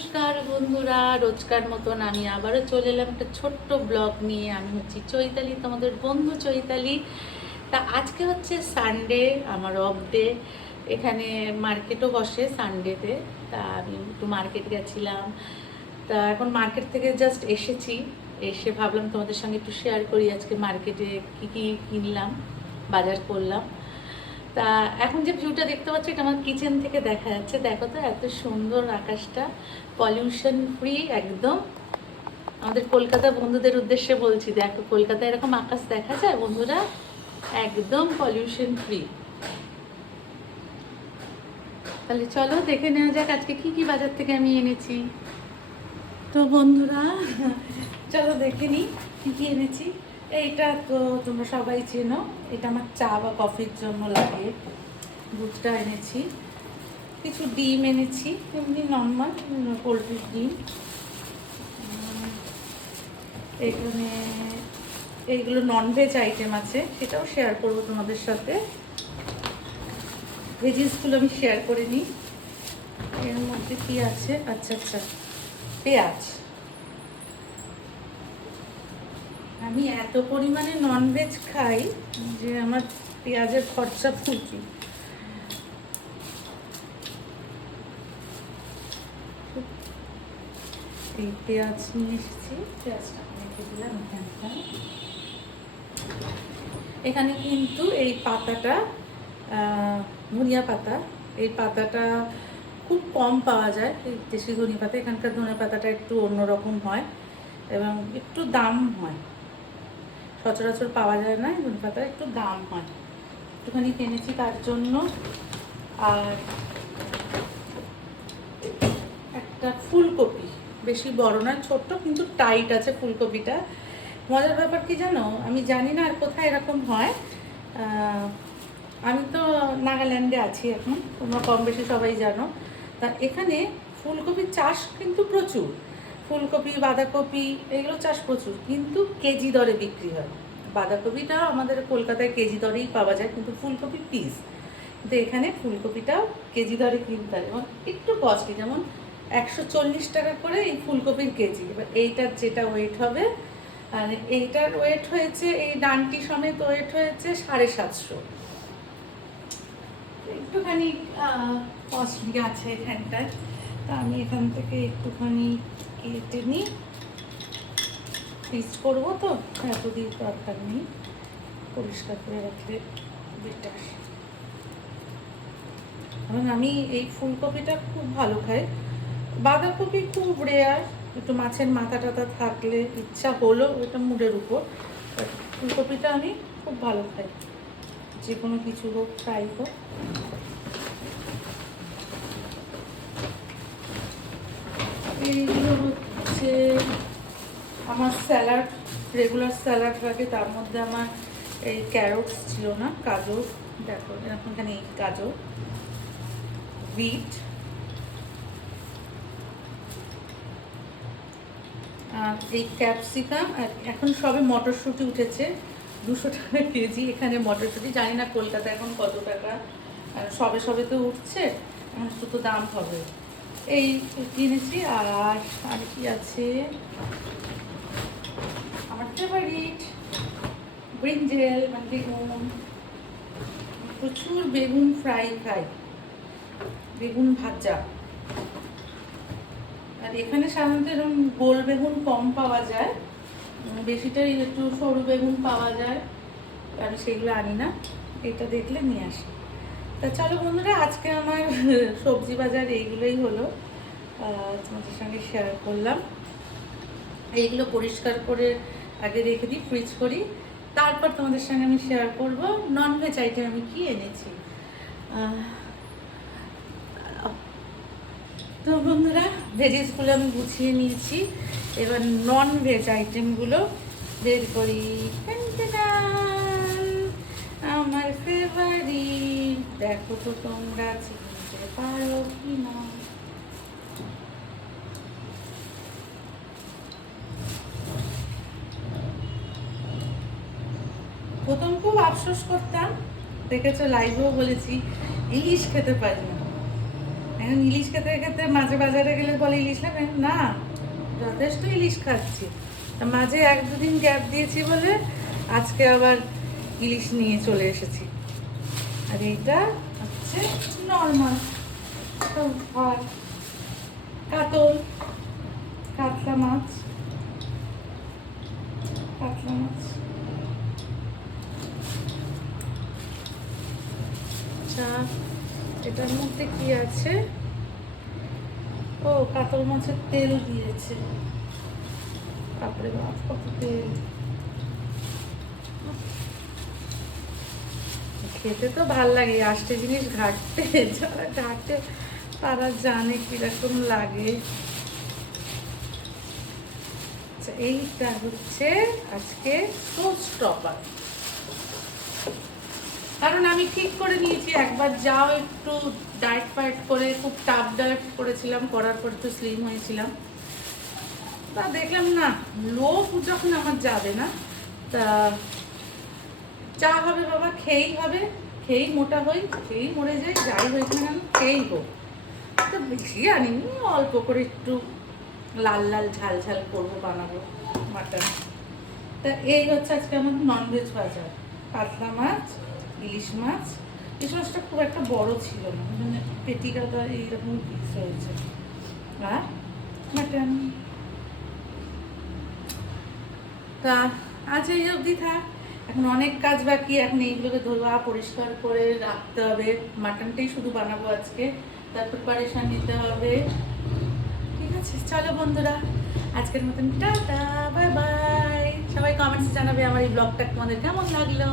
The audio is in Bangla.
নমস্কার বন্ধুরা, রোজকার মতন আমি আবারও চলে এলাম একটা ছোট্ট ব্লগ নিয়ে। আমি হচ্ছি চৈতালি, তোমাদের বন্ধু চৈতালি। তা আজকে হচ্ছে সানডে, আমার অফ ডে। এখানে মার্কেটও বসে সানডেতে। তা আমি একটু মার্কেট গেছিলাম। তা এখন মার্কেট থেকে জাস্ট এসেছি, এসে ভাবলাম তোমাদের সঙ্গে একটু শেয়ার করি আজকে মার্কেটে কী কী কিনলাম, বাজার করলাম। তা এখন যে ভিউটা দেখতে পাচ্ছি এটা আমার কিচেন থেকে দেখা যাচ্ছে। দেখো তো এত সুন্দর আকাশটা, পলিউশন ফ্রি একদম। আমাদের কলকাতা বন্ধুদের উদ্দেশ্যে বলছি, দেখো কলকাতায় এরকম আকাশ দেখা যায় বন্ধুরা, একদম পলিউশন ফ্রি। তাহলে চলো দেখে নেওয়া যাক আজকে কি কি বাজার থেকে আমি এনেছি। তো বন্ধুরা চলো দেখে নিই কী কী এনেছি। এইটা তো তোমরা সবাই চেনো, এটা আমার চা বা কফির জন্য লাগে। দুধটা এনেছি, কিছু ডিম এনেছি, এমনি নর্মাল পোলট্রির ডিম। এখানে এইগুলো ননভেজ আইটেম আছে, সেটাও শেয়ার করবো তোমাদের সাথে। ভেজিসগুলো আমি শেয়ার করে নিই। এর মধ্যে কি আছে, আচ্ছা আচ্ছা, পেঁয়াজ। আমি এত পরিমাণে ননভেজ খাই যে আমার পেঁয়াজের খরচা প্রচুর। এই পেঁয়াজ নিয়ে এসেছি, পেঁয়াজটা রেখে দিলাম এখানটা। এখানে কিন্তু এই পাতাটা ধনিয়া পাতা, এই পাতাটা খুব কম পাওয়া যায়। এই দেশি ধনিয়া পাতা, এখানকার ধনিয়া পাতাটা একটু অন্যরকম হয় এবং একটু দাম হয়, সচরাচর পাওয়া যায় না। ধনিয়া পাতা একটু দাম হয়, একটুখানি কিনেছি তার জন্য। আর একটা ফুলকপি, বেশি বড় না, ছোট্ট কিন্তু টাইট আছে ফুলকপিটা। মজার ব্যাপার কি জানো, আমি জানি না আর কোথায় এরকম হয়। আমি তো নাগাল্যান্ডে আছি এখন, তোমরা কম বেশি সবাই জানো। তা এখানে ফুলকপির চাষ কিন্তু প্রচুর, ফুলকপি বাঁধাকপি এগুলো চাষ প্রচুর, কিন্তু কেজি দরে বিক্রি হয়। বাঁধাকপিটা আমাদের কলকাতায় কেজি দরেই পাওয়া যায়, কিন্তু ফুলকপি পিস। কিন্তু এখানে ফুলকপিটাও কেজি দরে কিনতে হয় এবং একটু কস্টলি, যেমন 140 টাকা করে এই ফুলকপির কেজি। এবার এইটার যেটা ওয়েট হবে, আর এইটার ওয়েট হয়েছে, এই ডানটি সমেত ওয়েট হয়েছে 750। একটুখানি কস্টলি আছে এখানটায়। তা আমি এখান থেকে একটুখানি কেটে নিই, পিস করবো তো, এতদিন দরকার নেই, পরিষ্কার করে রাখলে বেটার। এবং আমি এই ফুলকপিটা খুব ভালো খাই, বাঁধাকপি খুব রেয়ার, একটু মাছের মাথা টাথা থাকলে ইচ্ছা হলো, ওটা মুডের উপর। ফুলকপিটা আমি খুব ভালো খাই, যে কোনো কিছু হোক, ফ্রাই হোক। এইগুলো হচ্ছে আমার স্যালাড, রেগুলার স্যালাড লাগে, তার মধ্যে আমার এই ক্যারটস ছিল না, গাজর, দেখো এখানে এই গাজর, বিট, আর এই ক্যাপসিকাম। আর এখন সবে মটরশুঁটি উঠেছে, 200 টাকা কেজি এখানে মটরশুঁটি। জানি না কলকাতা এখন কত টাকা, সবে সবে তো উঠছে, এখন একটু তো দাম হবে। এই কিনেছি। আর কি আছে, আমার ফেভারিট ব্রিঞ্জেল, মানে বেগুন। প্রচুর বেগুন ফ্রাই খাই, বেগুন ভাজা। আর এখানে সাধারণত এরকম গোল বেগুন কম পাওয়া যায়, বেশিটাই একটু সরু বেগুন পাওয়া যায়, আমি সেগুলো আনি না, এটা দেখলে নিয়ে আসি। তা চলো বন্ধুরা, আজকে আমার সবজি বাজার এইগুলোই হলো, তোমাদের সঙ্গে শেয়ার করলাম। এইগুলো পরিষ্কার করে আগে রেখে দিই, ফ্রিজ করি, তারপর তোমাদের সঙ্গে আমি শেয়ার করব ননভেজ আইটেম আমি কি এনেছি। তো বন্ধুরা, ভেজিসগুলো আমি গুছিয়ে নিয়েছি, এবার নন ভেজ আইটেমগুলো বের করি। আমার ফেভারিট, দেখো তো তোমরা চিনতে পারো কি না। প্রথম খুব আফসোস করতাম, দেখেছো লাইভেও বলেছি, ইলিশ খেতে পারি না। এখন ইলিশ খেতে খেতে মাঝে বাজারে গেলে বলে ইলিশ নেবে না, যথেষ্ট ইলিশ খাচ্ছি। তা মাঝে 1-2 দিন গ্যাপ দিয়েছি বলে আজকে আবার ইলিশ নিয়ে চলে এসেছি। আর এইটা হচ্ছে নর্মাল কাতল, কাতলা মাছ, কাতলা মাছ। আচ্ছা, এটার মধ্যে কি আছে? ও, কাতল মাছের তেল দিয়েছে। বাপরে বাপ, কত তেল! খেতে তো ভাল লাগে, আষ্টে জিনিস ঘাটতে, যারা ঘাটতে তারা জানে কিরকম লাগে। আচ্ছা, এইটা হচ্ছে আজকে সোস টপার। কারণ আমি ঠিক করে নিয়েছি একবার যাও একটু ডায়েট ফায়েট করে, খুব টাফ ডায়েট করেছিলাম, করার পর একটু স্লিম হয়েছিলাম। তা দেখলাম না, লোভ যখন আমার যাবে না, তা যা হবে বাবা খেয়েই হবে, খেয়েই মোটা হই, খেয়েই মরে যাই, যাই হয়েছে না খেয়েই হোক। তো বেশি আনিনি, অল্প করে একটু লাল লাল ঝাল ঝাল করবো, বানাবো মাটন। তা এই হচ্ছে আজকে আমার ননভেজ বাজার। কাতলা মাছ, ইলিশ মাছ। ইলিশ মাছটা খুব একটা বড় ছিল না, মানে পেটি কাটা এইরকম পিস হয়েছে। আর মাটন। তা আজ এই অবধি থাক, এখন অনেক কাজ বাকি। এখন এইগুলোকে ধোয়া পরিষ্কার করে রাখতে হবে। মাটনটাই শুধু বানাবো আজকে, তার প্রিপারেশন নিতে হবে। ঠিক আছে, চলো বন্ধুরা, আজকের মতন টাটা, বাই বাই। সবাই কমেন্টসে জানাবে আমার এই ব্লগটা তোমাদের কেমন লাগলো।